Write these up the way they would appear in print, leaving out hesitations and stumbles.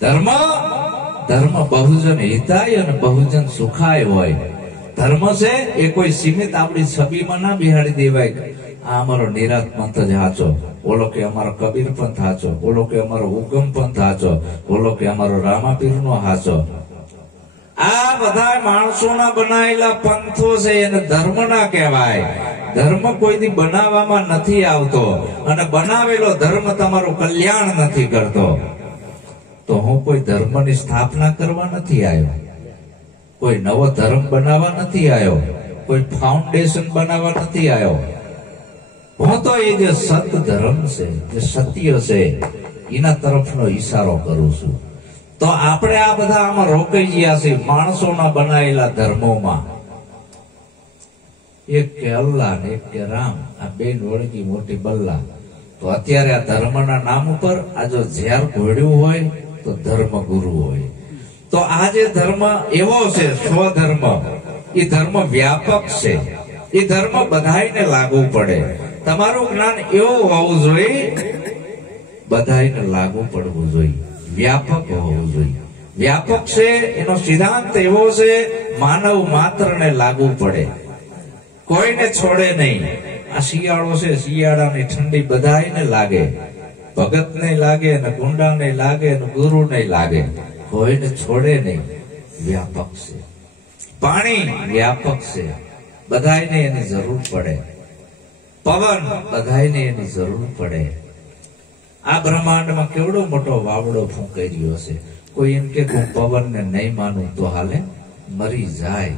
ધર્મ ધર્મ બહુજન હિતાય અને બહુજન સુખાય હોય. ધર્મ છે એ કોઈ સીમિત આપણી છબીમાં ના બિહાડી દેવાય. આ અમારો નિરાત પંથ જ હાચો, ઓલો કે અમારો કબીર પંથ હાચો, ઓલો કે અમારો ઉગમ પંથ હાચો, ઓલો કે અમારો રામાપીર નો હાચો. આ બધા માણસોના બનાવેલા પંથો છે એને ધર્મ ના કહેવાય. ધર્મ કોઈથી બનાવવામાં નથી આવતો અને બનાવેલો ધર્મ તમારું કલ્યાણ નથી કરતો. તો હું કોઈ ધર્મની સ્થાપના કરવા નથી આવ્યો, કોઈ નવો ધર્મ બનાવવા નથી આવ્યો, કોઈ ફાઉન્ડેશન બનાવવા નથી આવ્યો. હું તો એ જે સત ધર્મ છે, જે સત્ય છે, એના તરફનો ઈશારો કરું છું. તો આપણે આ બધા આમાં રોકાઈ ગયા છે માણસોના બનાવેલા ધર્મોમાં. એક કે અલ્લાહ ને એક કે રામ, આ બે વળગી મોટી બલ્લા. તો અત્યારે આ ધર્મના નામ ઉપર આ જો ઝેર ઘોડ્યું હોય તો ધર્મ ગુરુ હોય. તો આ જે ધર્મ એવો છે સ્વધર્મ, એ ધર્મ વ્યાપક છે. એ ધર્મ બધાઈને લાગુ પડે. તમારું જ્ઞાન એવું હોવું જોઈએ, બધાઈને લાગુ પડવું જોઈએ, વ્યાપક હોવું જોઈએ. વ્યાપક છે એનો સિદ્ધાંત એવો છે માનવ માત્રને લાગુ પડે, કોઈને છોડે નહીં. આ શિયાળો છે, શિયાળાની ઠંડી બધાઈને લાગે, ભગતને લાગે ને ગુંડાને લાગે ને ગુરુને લાગે, કોઈને છોડે નહીં. વ્યાપક છે. પાણી વ્યાપક છે, બધાઈને એની જરૂર પડે. પવન બધાઈને એની જરૂર પડે. આ બ્રહ્માંડમાં કેવડો મોટો વાવડો ફૂંકાઈ રહ્યો છે. કોઈ એમ કે હું પવનને નહીં માનું તો હાલે, મરી જાય.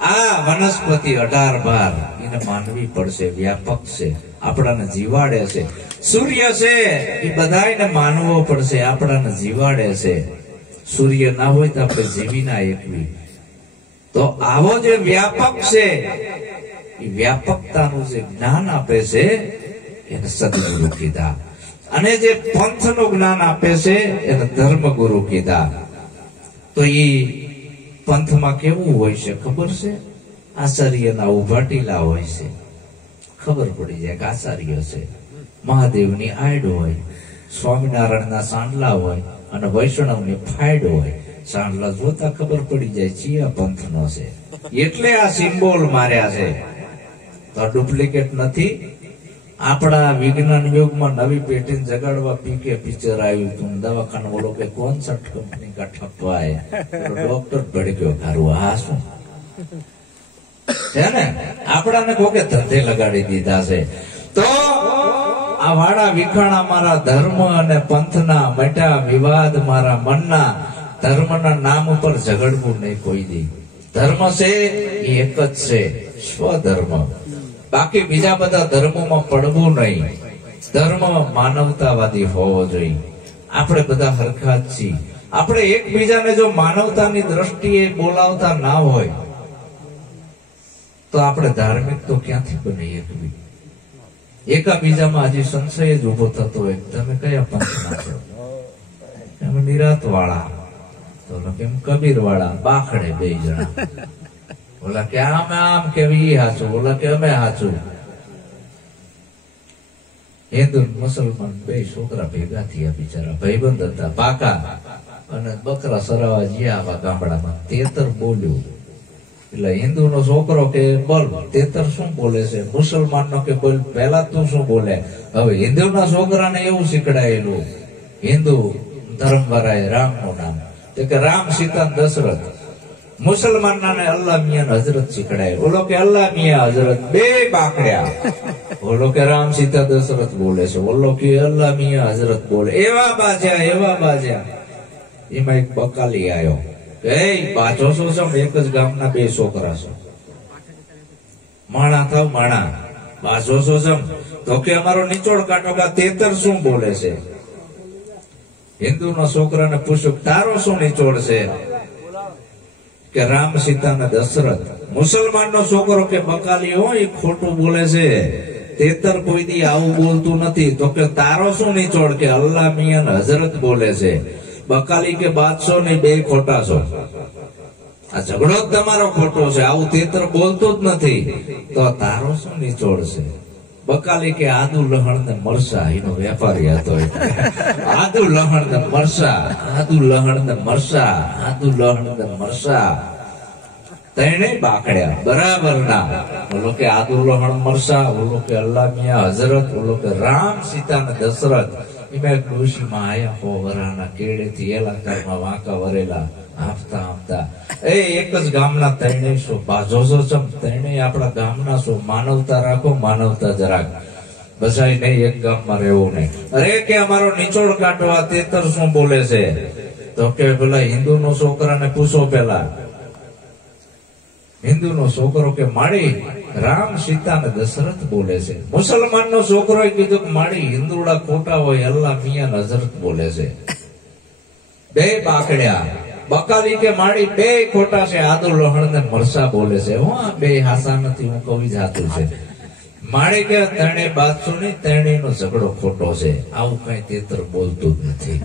આ વનસ્પતિ 18-12 એને માનવી પડશે, વ્યાપક છે, આપણાને જીવાડે છે. સૂર્ય છે એ બધાને માનવો પડશે, આપણાને જીવાડે છે. સૂર્ય ના હોય તો આપણે જીવી ના એકવી. તો આવો જે વ્યાપક છે એ વ્યાપકતાનું જે જ્ઞાન આપે છે એને સદગુરુ કીધા, અને જે પંથનું જ્ઞાન આપે છે એને ધર્મગુરુ કીધા. તો એ પંથમાં કેવું હોય છે ખબર છે? આચાર્યના ઉભાટીલા હોય છે. ખબર પડી જાય કે આચાર્ય છે. મહાદેવની આડ હોય, સ્વામિનારાયણના સાંડલા હોય અને વૈષ્ણવની ફાયડ હોય. સાંડલા જોતા ખબર પડી જાય ચિયા પંથનો છે. એટલે આ સિમ્બોલ માર્યા છે. તો ડુપ્લિકેટ નથી. આપણા વિજ્ઞાન યુગમાં નવી પેઢીને જગાડવા પીકે પિક્ચર આવ્યું હતું. દવાખાના બોલો કે કોણ સટ કંપની કા ઠપ્પા હે, ડોક્ટર ભડક્યો ખારું. હા શું છે ને, આપણાને કોકે ધંધે લગાડી દીધા છે. તો આ વાડા વિખાણા મારા ધર્મ અને પંથના, મટા વિવાદ મારા મનના. ધર્મના નામ ઉપર ઝઘડવું નહીં કોઈ દી. ધર્મ છે એ એક જ છે, સ્વધર્મ. બાકી બીજા બધા ધર્મોમાં પડવું નહીં. ધર્મ માનવતાવાદી હોવો જોઈએ. આપણે બધા હરખા જ છીએ. આપણે એકબીજાને જો માનવતાની દ્રષ્ટિએ બોલાવતા ના હોય તો આપણે ધાર્મિક તો ક્યાંથી બની એકબી. એકાબીજામાં હજી સંશય જ ઉભો થતો હોય. તમે કયા પંથના છો? અમે નિરાત વાળા, તો કેમ કબીર વાળા, બાખડે બે જણા. ઓલા કે અમે આમ કે ઈ હાચું, ઓલા કે અમે હાચું. હિન્દુ મુસલમાન બે છોકરા ભેગા થયા, બિચારા ભાઈબંધ હતા પાકા, અને બકરા સરાવા જ્યાં આવા ગામડામાં. તેતર બોલ્યું એટલે હિન્દુ નો છોકરો કે બોલ તેતર શું બોલે છે, મુસલમાન નો કે બોલ પહેલા તું શું બોલે. હવે હિન્દુ ના છોકરાને એવું શીખડાયેલું હિન્દુ ધર્મ વાળાએ રામ નું નામ, કે રામ સીતા દશરથ. મુસલમાન ને અલ્લાહ મિયા હજરત શીખડાય. ઓલો કે અલ્લાહ મિયા હજરત, બે બાકડ્યા. ઓલો કે રામ સીતા દશરથ બોલે છે, ઓલો કે અલ્લાહ મિયા હજરત બોલે. એવા બાજ્યા, એવા બાજ્યા. એમાં એક બકાલી આવ્યો કે બાજો છો છો, એક જ ગામના બે છોકરા છો, માણા થાવ માણા, બાજો છો છો. તો કે અમારો નીચોડ કાઢો કે તેતર શું બોલે છે. હિન્દુ નો છોકરાને પૂછ્યું તારો શું નીચોડ છે, કે રામ સીતા ને દશરથ. મુસલમાન નો છોકરો કે બકાલી હોય ખોટું બોલે છે, તેતર કોઈ દી આવું બોલતું નથી. તો કે તારો શું નીચોડ, કે અલ્લાહ મિયા હજરત બોલે છે. બકાલી કે બાદશો ને બે ખોટા છો, આ ઝઘડો જ તમારો ખોટો છે, આવું તેતર બોલતો જ નથી. તો તારો શું નીચોડ છે? બકાલી કે આદુ લહણ ને મરસા, એનો વેપારી હતો. આદુ લહણ ને મરસા, આદુ લહણ ને મરસા, આદુ લહણ ને મરસા તેને બાકડ્યા બરાબર ના. બોલો કે આદુ લહણ મરસા, બોલો કે અલ્લાહ મિયા હઝરત, બોલો કે રામ સીતા ને દશરથ. એમાં એક ડોશીમાં આયા હો વરાના કેડે થી એલાકારમાં વાંકા વરેલા આપતા આપતા એક જ ગામના ત્રણેય છો બાજો ચમ ત્રણેય આપણા ગામના છો. માનવતા રાખો, માનવતા જરાક બસાઈ નહીં, એક ગામમાં રહેવું નહીં. અરે કે અમારો નિચોડ કાઢવા તેતર શું બોલે છે? તો કે પેલા હિન્દુ નો છોકરાને પૂછો. પેલા હિન્દુ નો છોકરો કે માડી રામ સીતા ને દશરથ બોલે છે. મુસલમાન નો છોકરો કીધું કે માડી હિન્દુડા ખોટા હોય, અલ્લાહ મિયા હઝરત બોલે છે. બે બાકડ્યા. બકાલી કે માડી બે ખોટા છે, આદુ લહણ ને મરસા બોલે છે. હું બે હાસા નથી, હું કવિ જાતું છે. માડી કે ત્રણે બાદશો ની ત્રણેય નો ઝઘડો ખોટો છે, આવું કઈ તેતર બોલતું જ નથી.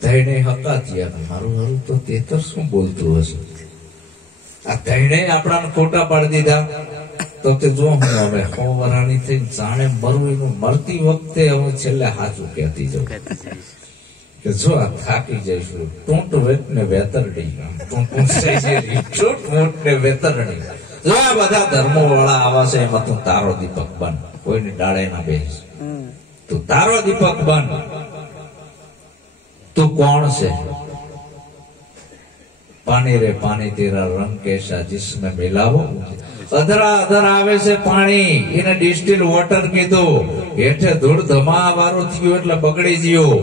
ત્રણેય હકા થયા, મારું હારું તો તેતર શું બોલતું હશે? આ ત્રણેય આપણાને ખોટા પાડી દીધા. તો તે જો હું હવે હોવરાની થઈને જાણે મરું એનું મરતી વખતે હવે છેલ્લે હાચું કહેતી જાઉં કે જો આ થાકી જઈશું. ટૂંટ વેટ ને વેતરડી, ટૂંટ ને વેતરડી. જો આ બધા ધર્મો વાળા આવા છે, એમાં તું તારો દીપક બન, કોઈની ડાળે ના બેસ. તું તારો દીપક બન. તું કોણ છે? પાણી રે પાણી તેરા રંગ કેસા जिसमें मिलाવો. અધરા અધર આવે છે પાણી, એને ડિસ્ટિલ વોટર કીધું. હેઠે ધૂળ ધમા વાળું થયું એટલે બગડી ગયું.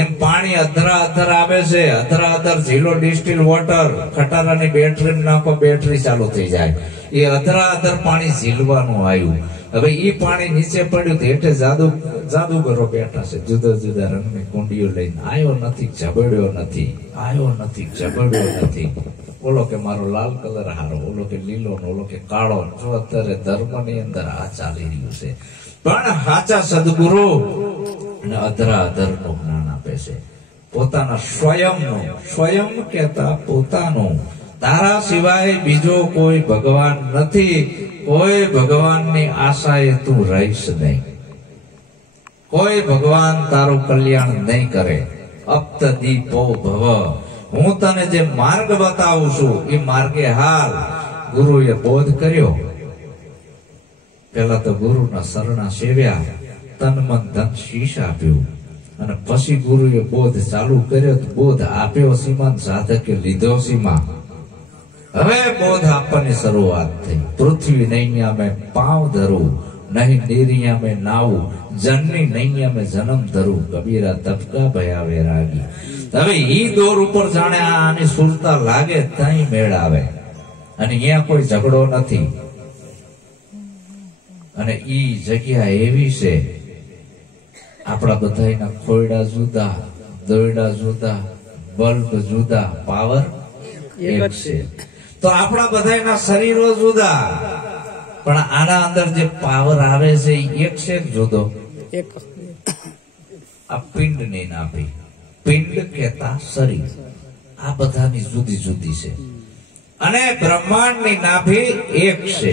એમ પાણી અધરા અધર આવે છે. અધરા અધર ઝીલો ડિસ્ટિલ વોટર, ખટારાની બેટરી નાખો, બેટરી ચાલુ થઈ જાય. એ અધરા અધર પાણી ઝીલવાનું આવ્યું. હવે એ પાણી નીચે પડ્યું, હેઠે જાદુગરો બેઠા છે, જુદા જુદા રંગની કુંડીઓ લઈને. આયો નથી, ઝબડ્યો નથી, આયો નથી, ઝબડ્યો નથી. ઓલો કે મારો લાલ કલર હારો, ઓલો કે લીલો, ઓલો કે કાળો. જો અત્યારે ધર્મની અંદર આ ચાલી રહ્યું છે. પણ સાચા સદગુરુ અધરા અધર નું જ્ઞાન આપે છે. પોતાના સ્વયં કહેતા પોતાનું. તારા સિવાય બીજો કોઈ ભગવાન નથી. કોઈ ભગવાનની આશાએ તું રહીશ નહીં. કોઈ ભગવાન તારું કલ્યાણ નહીં કરે. અપ્ત દીપો ભવ. હું તને જે માર્ગ બતાવું છું એ માર્ગે હાલ. ગુરુએ બોધ કર્યો. પેલા તો ગુરુના શરણા સેવ્યા, તન મન ધન શીશ આપ્યું, અને પછી ગુરુએ બોધ ચાલુ કર્યો. બોધ આપ્યો સીમા, સાધકે લીધો સીમા. હવે બોધ આપવાની શરૂઆત થઈ. પૃથ્વી નૈયા મેં પાવ ધરું, નહીં નીરિયા મેં નાવું, જનની નૈયા મેં જન્મ ધરું, કબીરા તબકા ભયા વૈરાગી. હવે ઈ દોર ઉપર જાણે આની સુરતા લાગે ત્યાં મેળ આવે. અને અહીંયા કોઈ ઝઘડો નથી. અને ઈ જગ્યા એવી છે, આપણા બધાના ખોયડા જુદા, દોયડા જુદા, બલ્બ જુદા, પાવર એક છે. તો આપણા બધાના શરીરો જુદા, પણ આના અંદર જે પાવર આવે છે એક છે જુદો. આ પિંડ ની નાભી, પિંડ કહેતા શરીર, આ બધાની જુદી જુદી છે. અને બ્રહ્માંડ ની નાભી એક છે,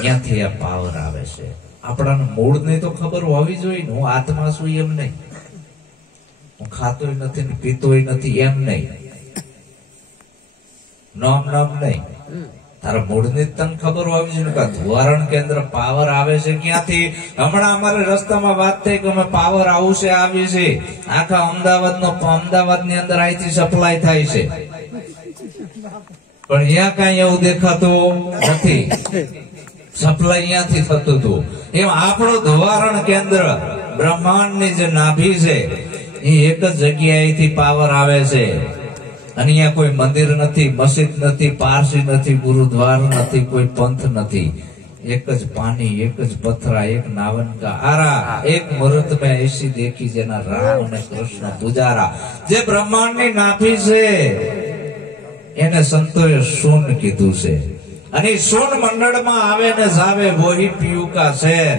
ત્યાંથી આ પાવર આવે છે. આપણાને મૂળ ને તો ખબર હોવી જોઈએ ને, હું આત્મા છું એમ નહીં, હું ખાતોય નથી ને પીતોય નથી એમ નહીં, નામ નહીં. તારા મૂળ ની તને ખબર હોવી જોઈએ કે ધોવારણ કેન્દ્ર પાવર આવે છે ક્યાંથી. હમણાં અમારે રસ્તામાં વાત થઈ કે અમે પાવર આવું છે, આવી છે. આખા અમદાવાદ ની અંદર અહીંથી સપ્લાય થાય છે, પણ અહીંયા કઈ એવું દેખાતું નથી. સપ્લાય અહીંયાથી થતું હતું. એમ આપણું ધોવારણ કેન્દ્ર બ્રહ્માંડ ની જે નાભી છે એ એક જ જગ્યાએથી પાવર આવે છે. અને અહીંયા કોઈ મંદિર નથી, મસ્જિદ નથી, પારસી નથી, ગુરુદ્વાર નથી, કોઈ પંથ નથી. એક જ પાણી, એક જ પથરા, એક નાવન કા આરા, એક મુહૂર્ત મેં એસી દેખી જેના રામ અને કૃષ્ણ પુજારા. જે બ્રહ્માંડની નાભી છે એને સંતોએ શૂન કીધું છે. અને શૂન મંડળમાં આવે ને જાવે વહી પીયું કા શેર.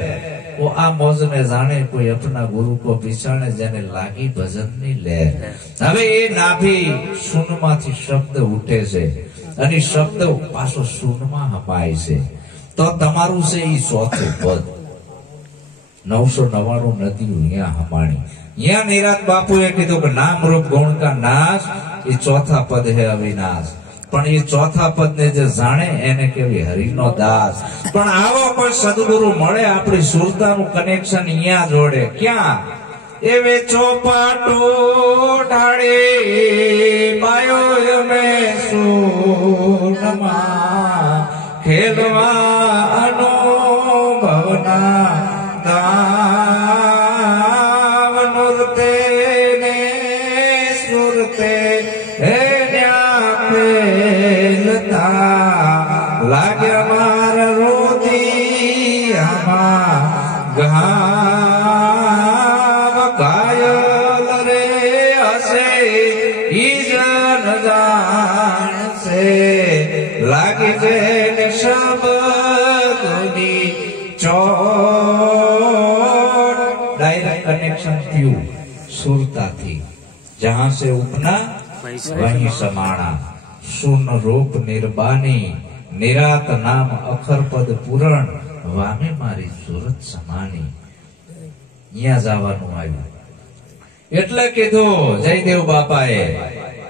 वो आ मौज में जाने कोई अपना गुरु को पिछाने जेने लागी भजननी लहर. હવે એ નાભી શૂન્યમાંથી શબ્દ ઉઠે છે અને શબ્દ પાછો શૂન્યમાં હપાય છે. તો તમારું છે એ ચોથું પદ. 999 નદીઓ અહીંયા હમાણી. અહીંયા નિરાત બાપુએ કીધું કે નામ રૂપ ગુણ કા નાશ, એ ચોથા પદ હે અવિનાશ. પણ એ ચોથા પદ ને જે જાણે એને કેવી હરિનો દાસ. પણ આવો કોઈ સદગુરુ મળે આપણી સુરતાનું કનેક્શન અહીંયા જોડે. ક્યાં? એવે ચોપાટો ઢાળે માયો અમે સુનમાં ખેલવા અનુભવના ગાવ નૃતે ને સુરતે લાગ્યા મારા રોદિયામાં ગાવ કાયલ રે હશે ઈ જન જાણશે લાગી જેને શબ્દની ચોટ. ડાયરેક્ટ કનેક્શન થયું સુરતાથી. જહાં સે ઉપના વहीं સમાણા. સુન રૂપ નિર્બાની નિરાત નામ અખર પદ પૂરણ વામે મારી સુરત સમાની. અહીંયા જવાનું આવ્યું એટલે કીધું જયદેવ બાપાએ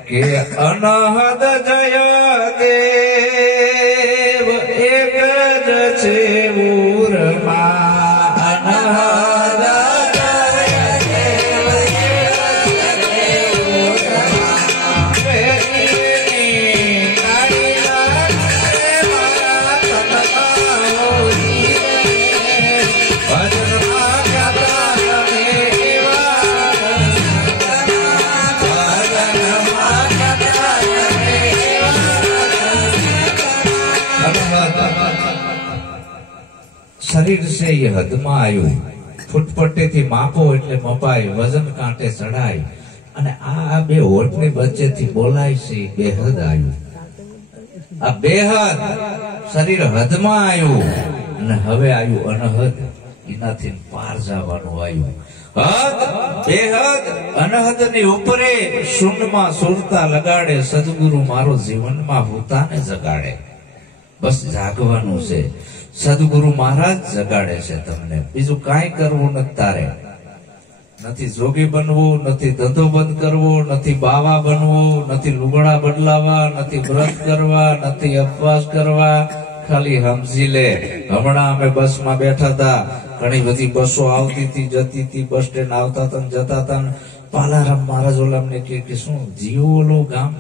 કે અનહદ જય દેવ એક જ છે ઉરમાં. અનહદ શરીર છે એ હદમાં આવ્યું. ફૂટપટ્ટીથી માપો એટલે મપાય, વજન કાંટે ચડાય. અને આ બે હોઠની વચ્ચેથી બોલાય છે બેહદ આવ્યું. આ બેહદ શરીર હદમાં આવ્યું અને હવે આવ્યું અનહદ. એનાથી પાર જવાનું આવ્યું. હદ બેહદ અનહદ ની ઉપરે શૂન્યમાં સુરતા લગાડે સદગુરુ મારો જીવનમાં ભૂતાને જગાડે. બસ જાગવાનું છે. સદગુરુ મહારાજ જગાડે છે તમને. બીજું કાંઈ કરવું નથી તારે. નથી જોગી બનવું, નથી ધંધો બંધ કરવો, નથી બાવા બનવું, નથી લુગડા બદલાવા, નથી વ્રત કરવા, નથી ઉપવાસ કરવા. ખાલી સમજી લે. હમણાં અમે બસમાં બેઠા હતા, ઘણી બધી બસો આવતી હતી જતી હતી, બસ સ્ટેન્ડ આવતા હતા જતા હતા. પાલારામ મહારાજ ઓલામને કે શું જીવ ઓલો ગામ?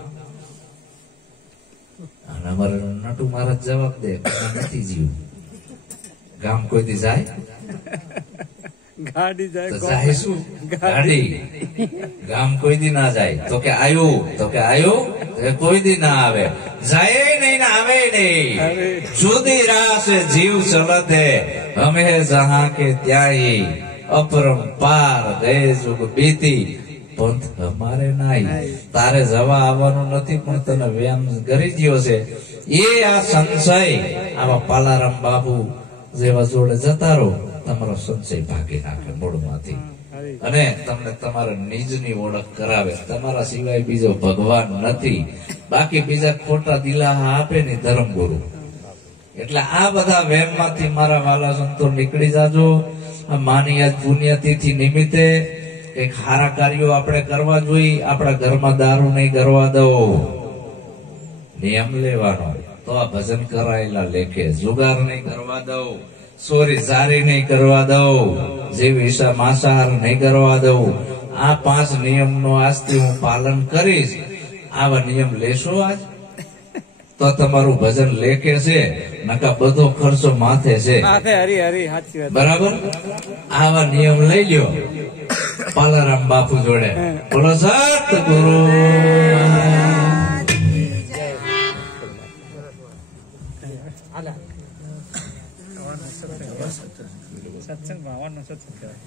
અને અમારા નટુ મહારાજ જવાબ દે નથી જીવ ગામ. કોઈ દી જાય? ગાડી જાય શું ગાડી? ગામ કોઈ દી ના જાય. તો કે આયુ, તો કે આયુ કોઈ દી ના આવે. જાય નહીં ને આવે નહીં. જુદી રાહ સે જીવ ચલતે હમે જહાં કે ત્યાંય અપરંપાર ગયે જુગ બીતી પંથ અમારે નાઈ. તારે જવા આવવાનું નથી પણ તને વ્યાયામ કરી ગયો છે. એ આ સંશય આવા પાલારામ બાબુ જેવા જોડે જતા રહો, તમારો સંશય ભાગી નાખે મૂળમાંથી અને તમને તમારા નિજની ઓળખ કરાવે. તમારા સિવાય બીજો ભગવાન નથી. બાકી બીજા ખોટા દિલાહા આપે ને ધર્મગુરુ. એટલે આ બધા વહેમમાંથી મારા વાલા સંતો નીકળી જાજો. આ માની પુણ્યતિથિ નિમિત્તે કઈક સારા કાર્યો આપણે કરવા જોઈએ. આપણા ઘરમાં દારૂ નહીં કરવા દો, નિયમ લેવાનો. તો આ ભજન કરાયેલા લેખે. જુગાર નહીં કરવા દઉં, ચોરી જારી નહીં કરવા દઉં, જીવ હિસ્સા માંસાહાર નહીં કરવા દઉં. આ 5 નિયમનો આજથી હું પાલન કરીશ. આવા નિયમ લેશો આજ તો તમારું ભજન લેખે છે. નકા બધો ખર્ચો માથે છે. બરાબર? આવા નિયમ લઈ લ્યો પાલારામ બાપુ જોડે. બોલો સતગુરુ. સત્સંગ ભાવનો સત્સંગ કહેવાય.